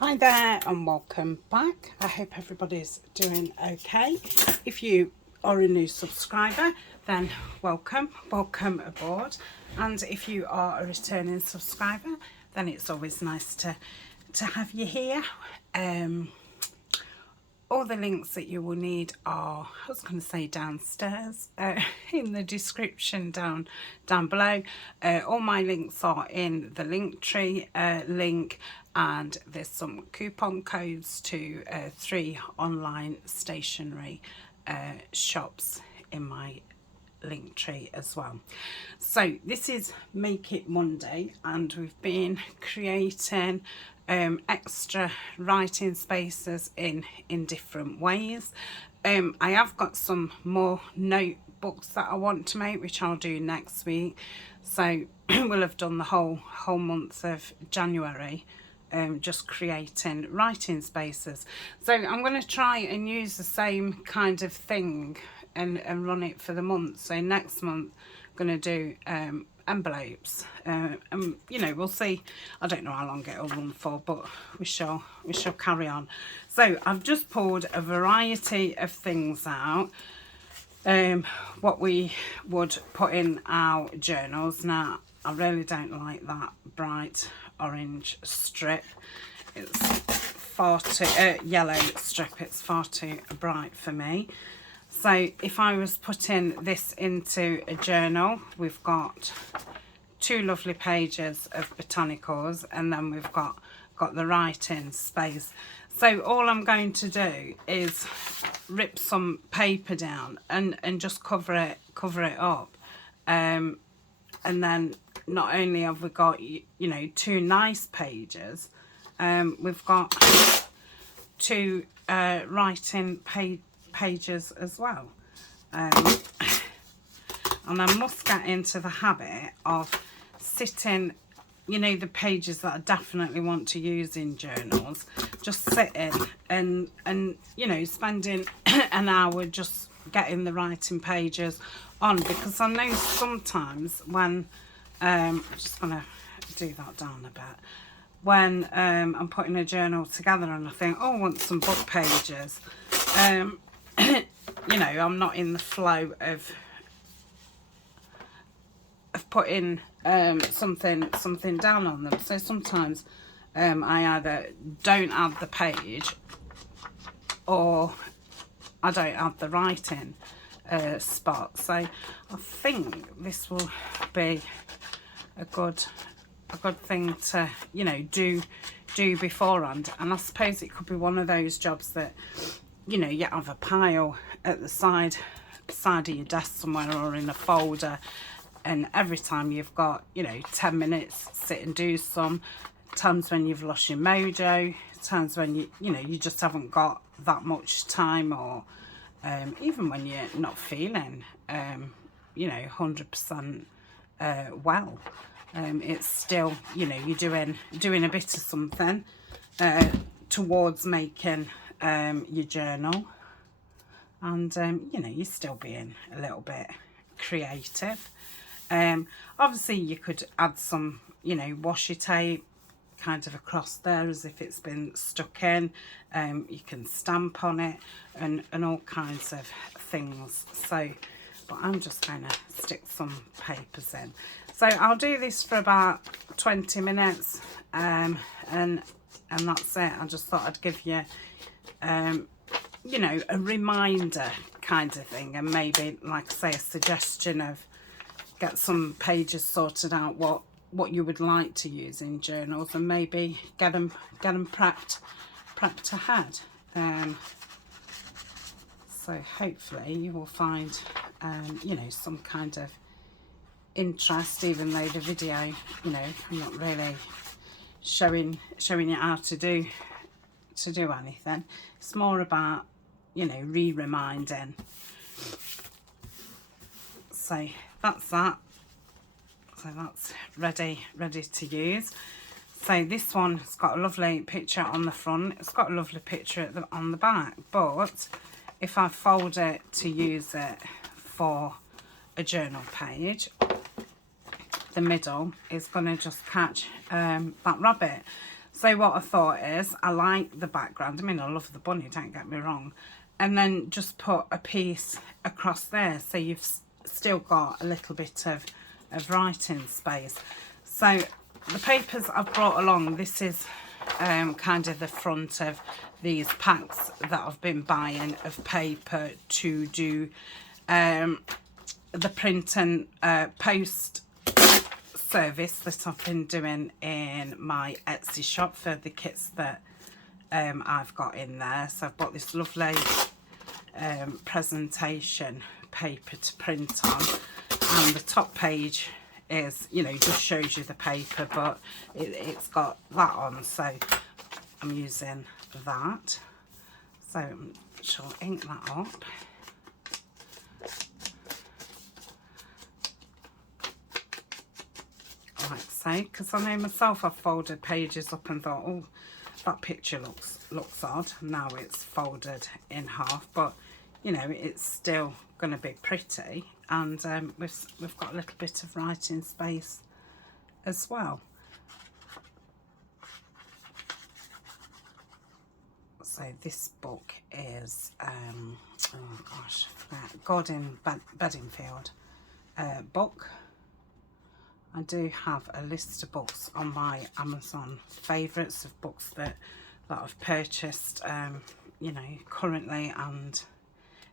Hi there and welcome back. I hope everybody's doing okay. If you are a new subscriber, then welcome aboard. And if you are a returning subscriber, then it's always nice to have you here. All the links that you will need are, I was going to say downstairs, in the description down below. All my links are in the Linktree link, and there's some coupon codes to 3 online stationery shops in my Linktree as well. So this is Make It Monday, and we've been creating extra writing spaces in different ways. I have got some more notebooks that I want to make, which I'll do next week. So we'll have done the whole month of January just creating writing spaces. So I'm going to try and use the same kind of thing and run it for the month. So next month I'm going to do envelopes, and you know, we'll see. I don't know how long it'll run for, but we shall carry on. So I've just pulled a variety of things out, what we would put in our journals. Now I really don't like that bright orange strip. It's far too yellow strip, it's far too bright for me. So if I was putting this into a journal, we've got 2 lovely pages of botanicals, and then we've got the writing space. So all I'm going to do is rip some paper down and just cover it up, and then not only have we got, you know, 2 nice pages, we've got 2 writing pages as well. And I must get into the habit of sitting, you know, the pages that I definitely want to use in journals, just sitting and you know, spending an hour just getting the writing pages on, because I know sometimes when I'm just gonna do that down a bit, when I'm putting a journal together and I think, oh, I want some book pages, you know, I'm not in the flow of putting something down on them. So sometimes I either don't add the page or I don't add the writing spot. So I think this will be a good thing to, you know, do beforehand. And I suppose it could be one of those jobs that, you know, you have a pile at the side of your desk somewhere or in a folder, and every time you've got, you know, 10 minutes, sit and do some. Times when you've lost your mojo, times when you know, you just haven't got that much time, or even when you're not feeling you know, 100% well, it's still, you know, you're doing a bit of something towards making your journal, and you know, you're still being a little bit creative. Obviously you could add some, you know, washi tape kind of across there as if it's been stuck in. You can stamp on it and all kinds of things. So, but I'm just going to stick some papers in. So I'll do this for about 20 minutes, and that's it. I just thought I'd give you you know, a reminder kind of thing, and maybe, like I say, a suggestion of get some pages sorted out what you would like to use in journals, and maybe get them prepped ahead. So hopefully you will find you know, some kind of interest, even though the video, you know, I'm not really showing you how to do anything. It's more about, you know, reminding. So that's that. So that's ready to use. So this one's got a lovely picture on the front. It's got a lovely picture on the back. But if I fold it to use it for a journal page, the middle is going to just catch that rabbit. So what I thought is, I like the background. I mean, I love the bunny, don't get me wrong. And then just put a piece across there, so you've still got a little bit of writing space. So the papers I've brought along, this is kind of the front of these packs that I've been buying of paper to do the print and post service that I've been doing in my Etsy shop for the kits that I've got in there. So I've got this lovely presentation paper to print on, and the top page is, you know, just shows you the paper, but it's got that on, so I'm using that. So I shall ink that up. Like so, because I know myself, I've folded pages up and thought, oh, that picture looks odd. Now it's folded in half, but you know, it's still going to be pretty, and we've got a little bit of writing space as well. So this book is oh gosh, God in Bedingfield book. I do have a list of books on my Amazon favourites of books that I've purchased, you know, currently and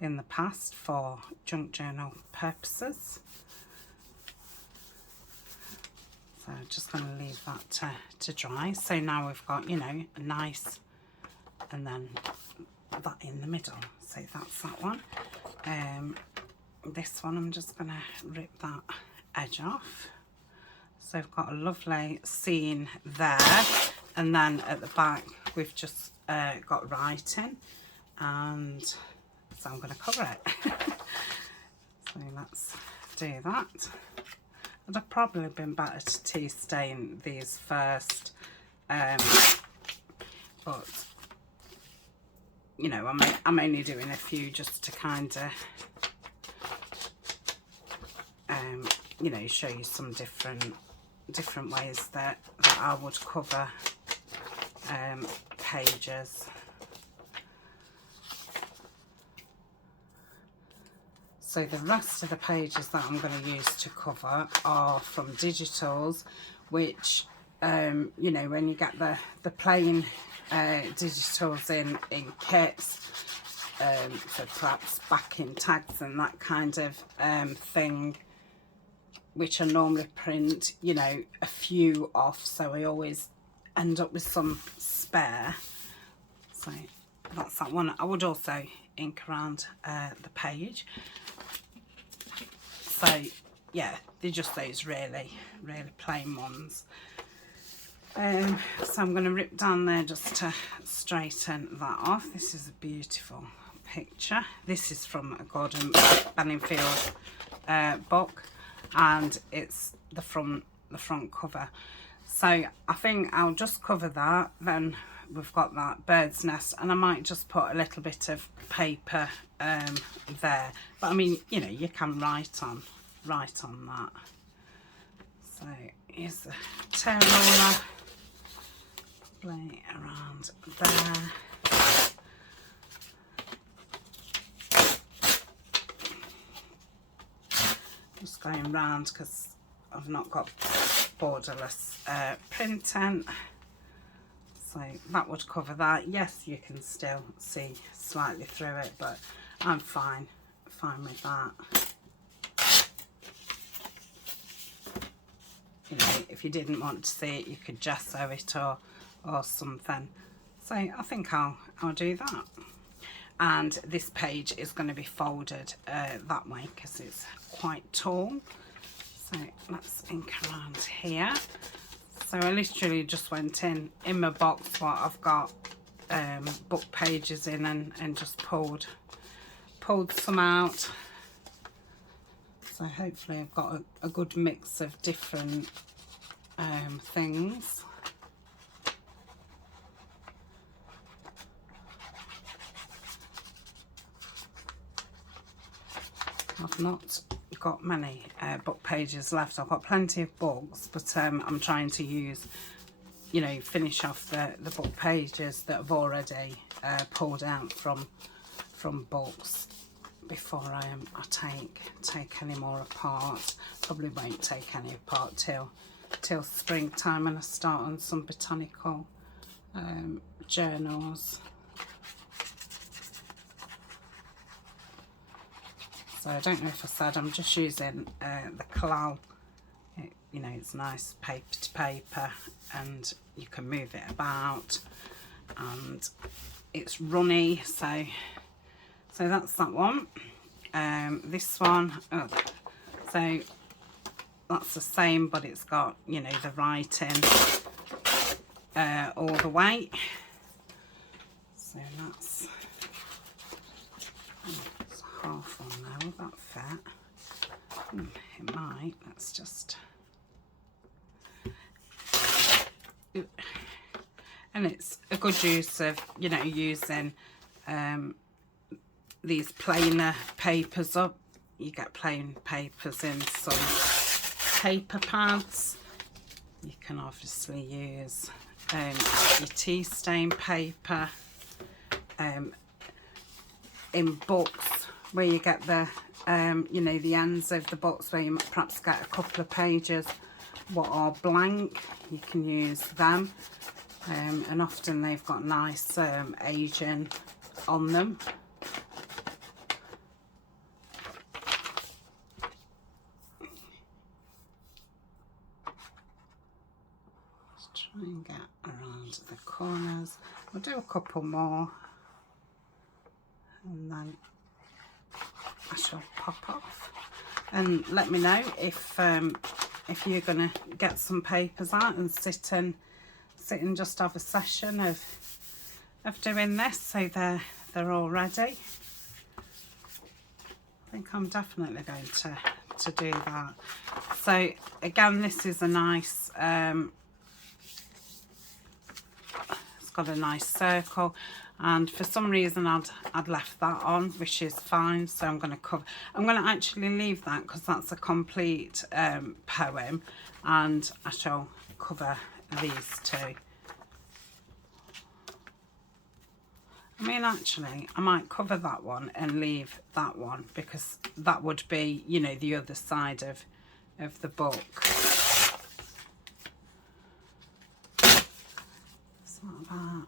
in the past for junk journal purposes. So I'm just going to leave that to dry. So now we've got, you know, a nice, and then that in the middle. So that's that one. This one, I'm just going to rip that edge off. So I've got a lovely scene there, and then at the back we've just got writing, and so I'm going to cover it. So let's do that. I'd have probably been better to tea stain these first, but you know, I'm only doing a few just to kind of you know, show you some different ways that I would cover pages. So the rest of the pages that I'm going to use to cover are from Digitals, which you know, when you get the plain Digitals in kits, so perhaps backing tags and that kind of thing, which I normally print, you know, a few off, so I always end up with some spare. So that's that one. I would also ink around the page. So yeah, they're just those really plain ones. So I'm going to rip down there just to straighten that off. This is a beautiful picture. This is from a Gordon Bedingfield book, and it's the front cover. So I think I'll just cover that. Then we've got that bird's nest, and I might just put a little bit of paper there, but I mean, you know, you can write on that. So here's the tear roller, probably around there. Just going round because I've not got borderless printing, so that would cover that. Yes, you can still see slightly through it, but I'm fine with that. You know, if you didn't want to see it, you could gesso it or something. So I think I'll do that. And this page is going to be folded that way because it's quite tall. So let's ink around here. So I literally just went in my box what I've got book pages in, and just pulled some out. So hopefully I've got a good mix of different things. I've not got many book pages left. I've got plenty of books, but I'm trying to use, you know, finish off the book pages that I've already pulled out from books before I take any more apart. Probably won't take any apart till springtime, and I start on some botanical journals. So I don't know if I said I'm just using the Collall. You know, it's nice paper to paper, and you can move it about, and it's runny. So that's that one. This one, oh, so that's the same, but it's got, you know, the writing all the way. So that's half on there. Will that fit? It might. Let's just. And it's a good use of, you know, using these plainer papers up. You get plain papers in some paper pads. You can obviously use your tea stain paper in books where you get the you know, the ends of the books where you perhaps get a couple of pages what are blank. You can use them, and often they've got nice aging on them. Try and get around the corners. We'll do a couple more, and then I shall pop off. And let me know if you're gonna get some papers out and sit and just have a session of doing this, so they're all ready. I think I'm definitely going to do that. So again, this is a nice it's got a nice circle, and for some reason I'd left that on, which is fine. So I'm going to actually leave that, because that's a complete poem, and I shall cover these two. I mean, actually, I might cover that one and leave that one, because that would be, you know, the other side of the book. It's like that.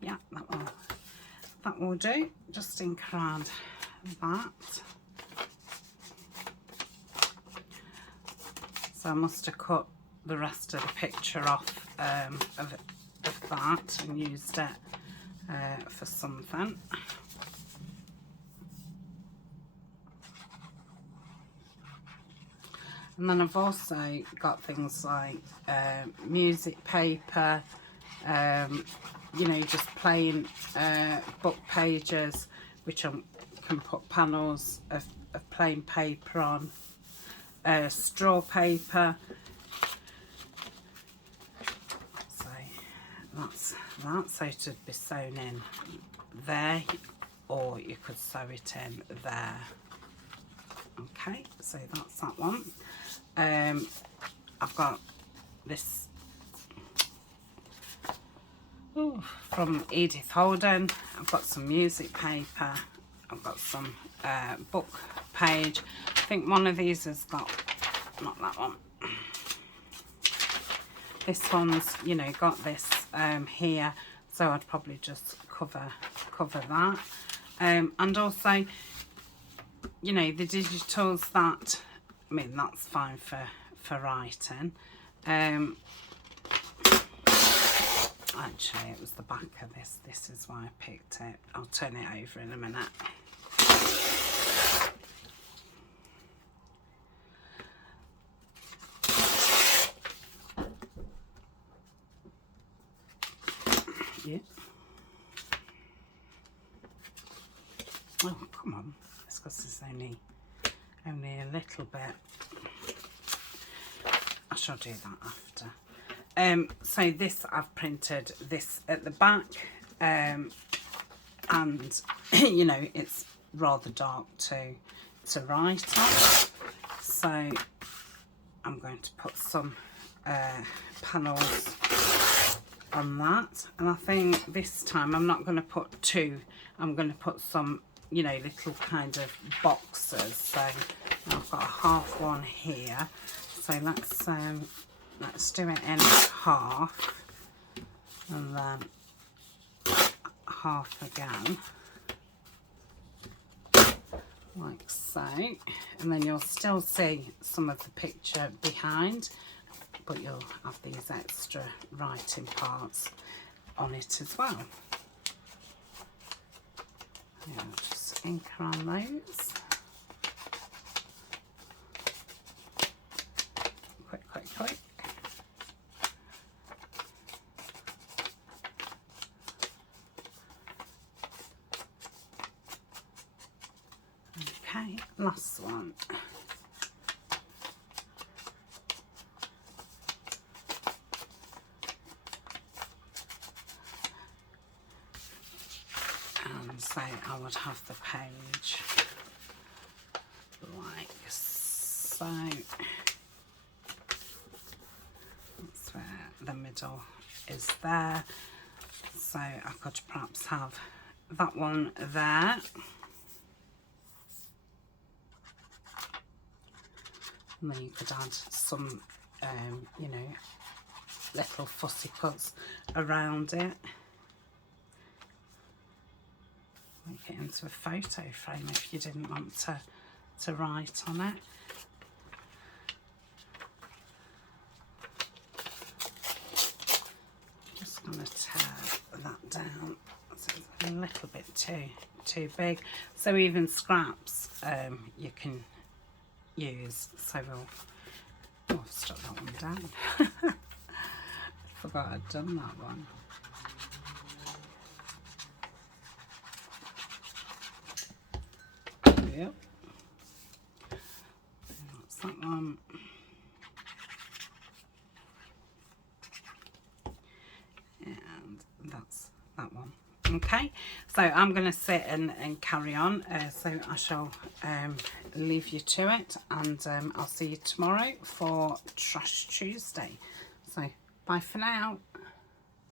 Yeah, that will do. Just ink around that. So I must have cut the rest of the picture off of that and used it for something. And then I've also got things like music paper, you know, just plain book pages, which I can put panels of plain paper on, straw paper. So that's that. So it would be sewn in there, or you could sew it in there. Okay, so that's that one. I've got this from Edith Holden. I've got some music paper. I've got some book page. I think one of these has got, not that one. This one's, you know, got this here, so I'd probably just cover that. And also, you know, the digitals that, I mean, that's fine for writing. Actually, it was the back of this. This is why I picked it. I'll turn it over in a minute. Yeah. Oh, come on. It's because there's only a little bit. I shall do that after. So this, I've printed this at the back, and you know, it's rather dark to write on, so I'm going to put some panels on that, and I think this time I'm not going to put two, I'm going to put some, you know, little kind of boxes. So I've got a half one here, so let's do it in half, and then half again, like so, and then you'll still see some of the picture behind, but you'll have these extra writing parts on it as well. Yeah, just ink on those. Quick, quick, quick. Okay, last one. So I would have the page like so. That's where the middle is there. So I could perhaps have that one there. And then you could add some, you know, little fussy cuts around it. Make it into a photo frame if you didn't want to write on it. Just going to tear that down. So it's a little bit too big. So even scraps you can use. So we'll stop that one down. Forgot I'd done that one. Yep. That's that one. And that's that one. Okay, so I'm going to sit and carry on. So I shall leave you to it, and I'll see you tomorrow for Trash Tuesday. So bye for now.